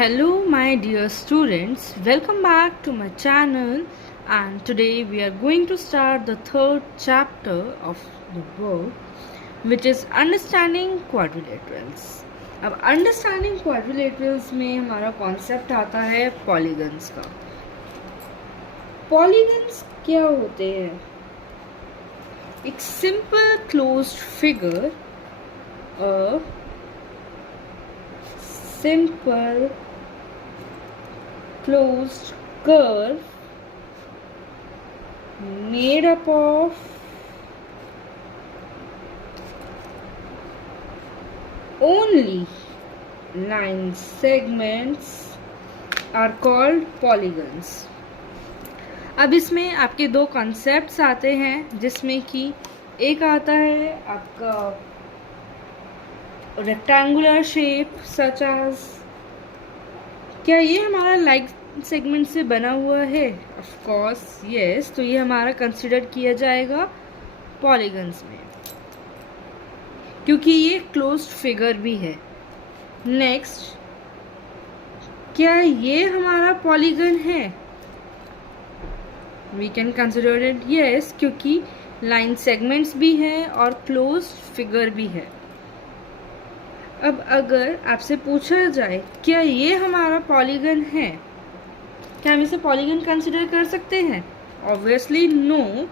Hello my dear students, welcome back to my channel, and today we are going to start the third chapter of the book, which is Understanding Quadrilaterals. अब Understanding Quadrilaterals में हमारा concept आता है polygons का। Polygons क्या होते हैं? एक simple closed figure, simple closed curve made up of only line segments are called polygons. अब इसमें आपके दो कॉन्सेप्ट्स आते हैं, जिसमें कि एक आता है आपका रेक्टेंगुलर शेप सच एज, क्या ये हमारा लाइन सेगमेंट से बना हुआ है? ऑफ कोर्स यस, तो ये हमारा कंसिडर किया जाएगा पॉलीगन्स में, क्योंकि ये क्लोज्ड फिगर भी है। नेक्स्ट, क्या ये हमारा पॉलीगन है? We can consider it yes, क्योंकि लाइन सेगमेंट्स भी है और क्लोज्ड फिगर भी है। अब अगर आपसे पूछा जाए क्या ये हमारा पॉलीगन है, क्या हम इसे पॉलीगन कंसिडर कर सकते हैं? ऑब्वियसली नो,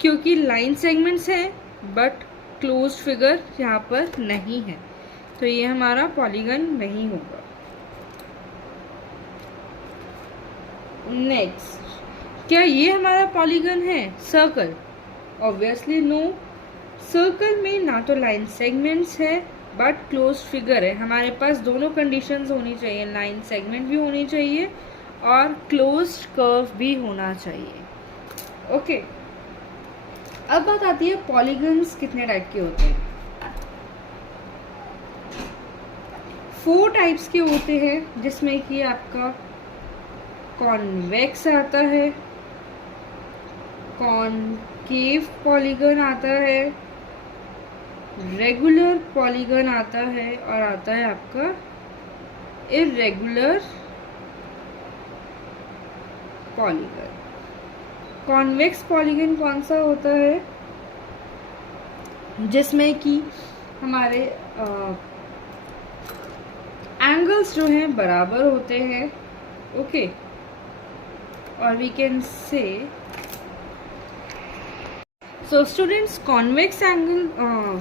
क्योंकि लाइन सेगमेंट्स है बट क्लोज्ड फिगर यहाँ पर नहीं है, तो ये हमारा पॉलीगन नहीं होगा। नेक्स्ट, क्या ये हमारा पॉलीगन है? सर्कल, ऑब्वियसली नो, सर्कल में ना तो लाइन सेगमेंट्स है बट क्लोज फिगर है। हमारे पास दोनों कंडीशंस होनी चाहिए, लाइन सेगमेंट भी होनी चाहिए और क्लोज्ड कर्व भी होना चाहिए। ओके, अब बात आती है पॉलीगन्स कितने टाइप के होते हैं। 4 टाइप्स के होते हैं, जिसमें कि आपका कॉन्वेक्स आता है, कॉनकेव पॉलीगन आता है, रेगुलर पॉलीगन आता है और आता है आपका इर्रेगुलर पॉलीगन। कॉन्वेक्स पॉलीगन कौन सा होता है? जिसमें कि हमारे एंगल्स जो हैं बराबर होते हैं। ओके, और we can say so students, convex angle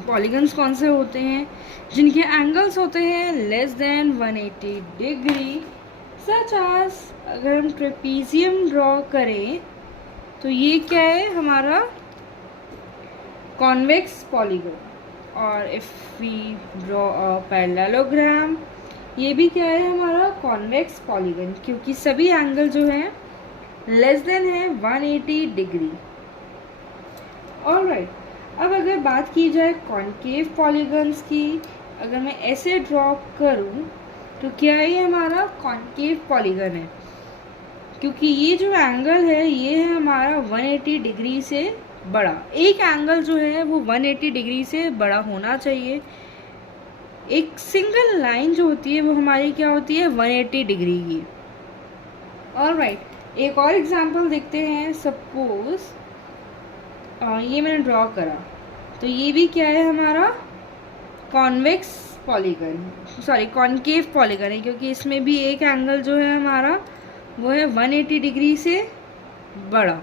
polygons कौन से होते हैं? जिनके एंगल्स होते हैं less than 180 degree, such as अगर हम ट्रेपीजियम ड्रॉ करें तो ये क्या है? हमारा कॉन्वेक्स पॉलीगन। और if we draw a parallelogram, ये भी क्या है? हमारा कॉन्वेक्स पॉलीगन, क्योंकि सभी एंगल जो है लेस देन है 180 डिग्री। ऑलराइट, अब अगर बात की जाए कॉनकेव पॉलीगन्स की, अगर मैं ऐसे ड्रॉ करूं तो क्या ये हमारा कॉनकेव पॉलीगन है, क्योंकि ये जो एंगल है ये है हमारा 180 डिग्री से बड़ा। एक एंगल जो है वो 180 डिग्री से बड़ा होना चाहिए। एक सिंगल लाइन जो होती है वो हमारी क्या होती है? 180 डिग्री की। ऑलराइट, एक और एग्जांपल देखते हैं। सपोज ये मैंने ड्रॉ करा, तो ये भी क्या है? हमारा convex polygon, sorry concave polygon है, क्योंकि इसमें भी एक एंगल जो है हमारा वो है 180 डिग्री से बड़ा।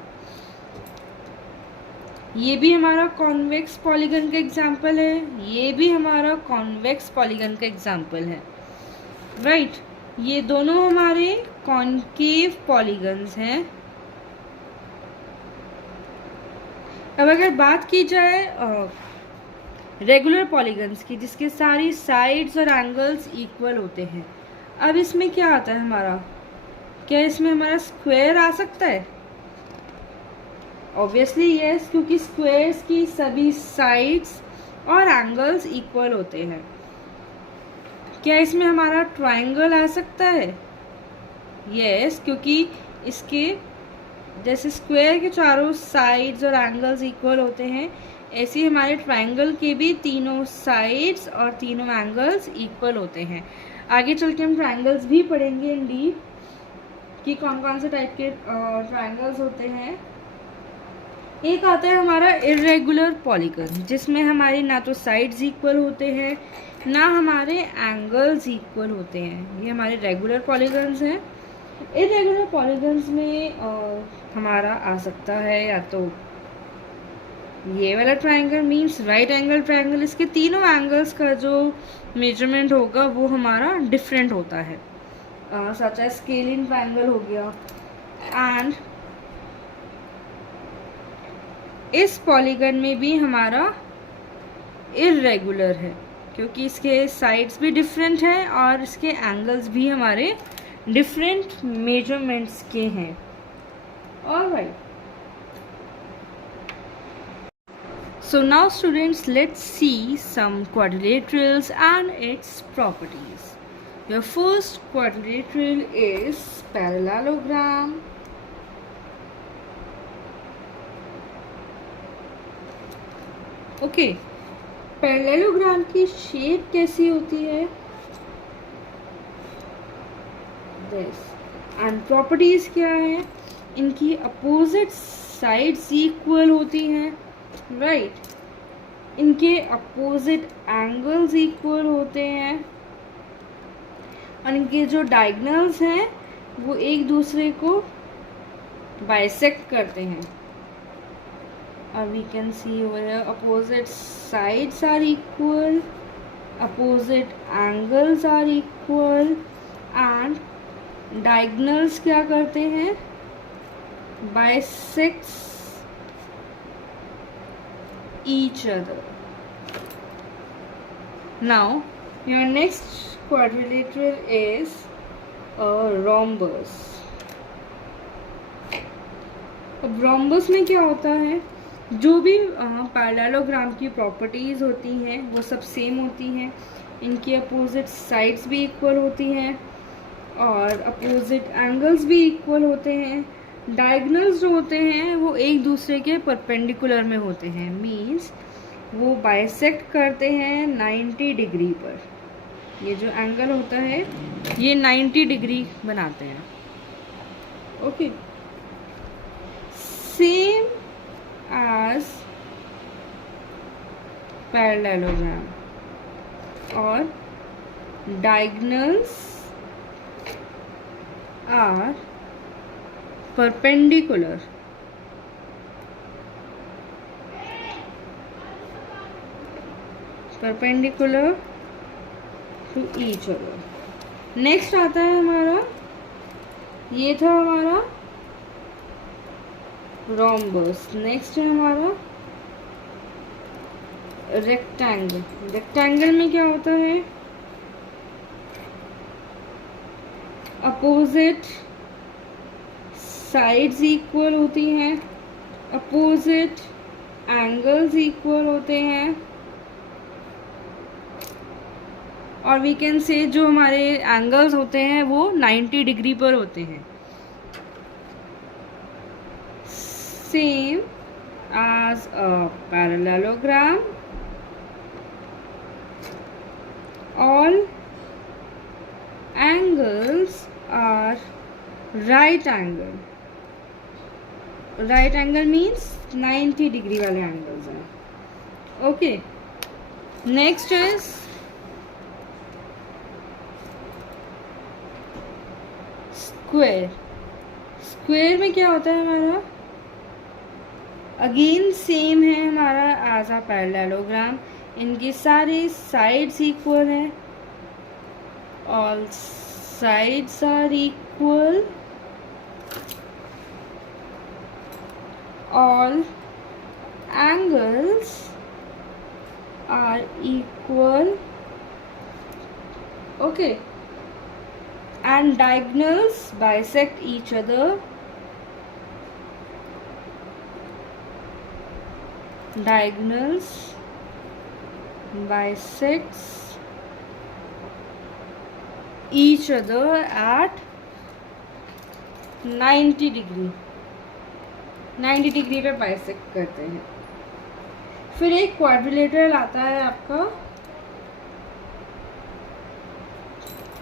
ये भी हमारा कॉन्वेक्स पॉलीगन का एग्जाम्पल है, ये भी हमारा कॉन्वेक्स पॉलीगन का एग्जाम्पल है। राइट, ये दोनों हमारे कॉनकेव पॉलीगन्स हैं। अब अगर बात की जाए रेगुलर पॉलीगन्स की, जिसके सारी साइड्स और एंगल्स इक्वल होते हैं, अब इसमें क्या आता है हमारा? क्या इसमें हमारा स्क्वायर आ सकता है? ऑब्वियसली यस, क्योंकि स्क्वायर्स की सभी साइड्स और एंगल्स इक्वल होते हैं। क्या इसमें हमारा ट्रायंगल आ सकता है? यस, क्योंकि इसके जैसे स्क्वायर के चारों साइड्स और एंगल्स इक्वल होते हैं, ऐसे हमारे ट्रायंगल के भी तीनों साइड्स और तीनों एंगल्स इक्वल होते हैं। आगे चल के हम ट्रायंगल्स भी पढ़ेंगे इन डीप कि कौन कौन से टाइप के ट्रायंगल्स होते हैं। एक आता है हमारा इरेगुलर पॉलीगन, जिसमें हमारे ना तो साइड्स इक्वल होते हैं ना हमारे एंगल्स इक्वल होते हैं। ये हमारे रेगुलर पॉलीगन्स हैं। इरेगुलर पॉलीगन्स में हमारा आ सकता है या तो ये वाला triangle means right angle triangle. इसके तीनों एंगल्स का जो मेजरमेंट होगा वो हमारा डिफरेंट होता है, सच एज स्केलिन ट्रायंगल हो गया। एंड इस पॉलीगन में भी हमारा इरेगुलर है क्योंकि इसके साइड्स भी डिफरेंट हैं और इसके एंगल्स भी हमारे डिफरेंट मेजरमेंट्स के हैं। Alright, so now students, let's see some quadrilaterals and its properties. Your first quadrilateral is parallelogram. Okay, parallelogram की शेप कैसी होती है? दिस। एंड प्रॉपर्टीज क्या है? इनकी अपोजिट साइड्स इक्वल होती हैं, राइट। इनके अपोजिट एंगल्स इक्वल होते हैं और इनके जो डायगोनल्स हैं वो एक दूसरे को बाइसेक्ट करते हैं। We can see over here opposite sides are equal, opposite angles are equal and diagonals क्या करते हैं? Bisects each other. Now your next quadrilateral is a rhombus. अब rhombus में क्या होता है? जो भी पैरेललोग्राम की प्रॉपर्टीज़ होती हैं वो सब सेम होती हैं। इनकी अपोजिट साइड्स भी इक्वल होती हैं और अपोजिट एंगल्स भी इक्वल होते हैं। डायगोनल्स जो होते हैं वो एक दूसरे के परपेंडिकुलर में होते हैं, मींस वो बाइसेक्ट करते हैं 90 डिग्री पर। ये जो एंगल होता है ये 90 डिग्री बनाते हैं। ओके, सेम as parallelogram और diagonals are perpendicular to each other. Next आता है हमारा, ये था हमारा रोम्बस। नेक्स्ट है हमारा रेक्टेंगल। रेक्टेंगल में क्या होता है? अपोजिट साइड्स इक्वल होती हैं, अपोजिट एंगल्स इक्वल होते हैं और वी कैन से जो हमारे एंगल्स होते हैं वो 90 डिग्री पर होते हैं। Same as a parallelogram, all angles are right angle. Right angle means 90 degree वाले एंगल्स हैं। Okay, next is square. Square में क्या होता है हमारा? अगेन सेम है हमारा एज अ पैरेललोग्राम। इनकी सारी साइड्स इक्वल हैं, all sides are equal, all angles are equal, okay, and diagonals bisect each other. Diagonals bisects each other at 90 degree. 90 degree पे बाइसेक्ट करते हैं। फिर एक क्वाड्रिलेटरल आता है आपका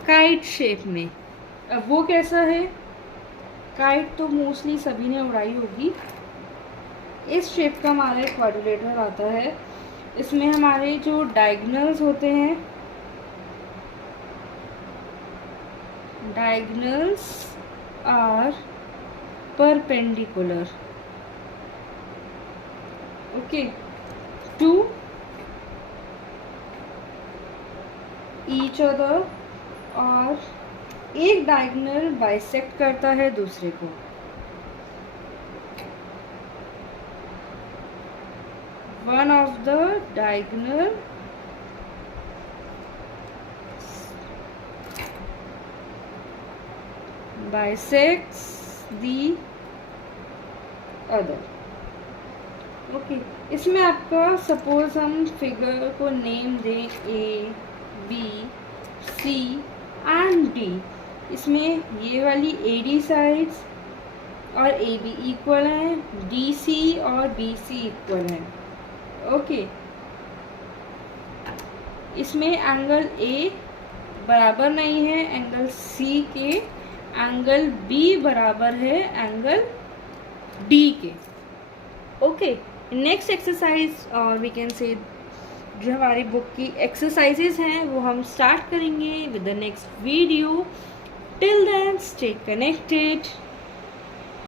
काइट शेप में। अब वो कैसा है? काइट तो मोस्टली सभी ने उड़ाई होगी। इस शेप का हमारा एक क्वाड्रिलेटरल आता है। इसमें हमारे जो डायगोनल्स होते हैं, diagonals are perpendicular, okay, to each other, और एक डायगोनल बाइसेक्ट करता है दूसरे को। One of the diagonal bisects the other, okay. इसमें आपका सपोज हम फिगर को नेम दें A, B, C and D। इसमें ये वाली AD साइड्स और AB इक्वल हैं, DC और BC इक्वल हैं, ओके। इसमें एंगल A बराबर नहीं है एंगल C के, एंगल B बराबर है एंगल D के, ओके। नेक्स्ट एक्सरसाइज, और वी कैन से जो हमारी बुक की एक्सरसाइजेज हैं वो हम स्टार्ट करेंगे with the next video. Till then stay connected.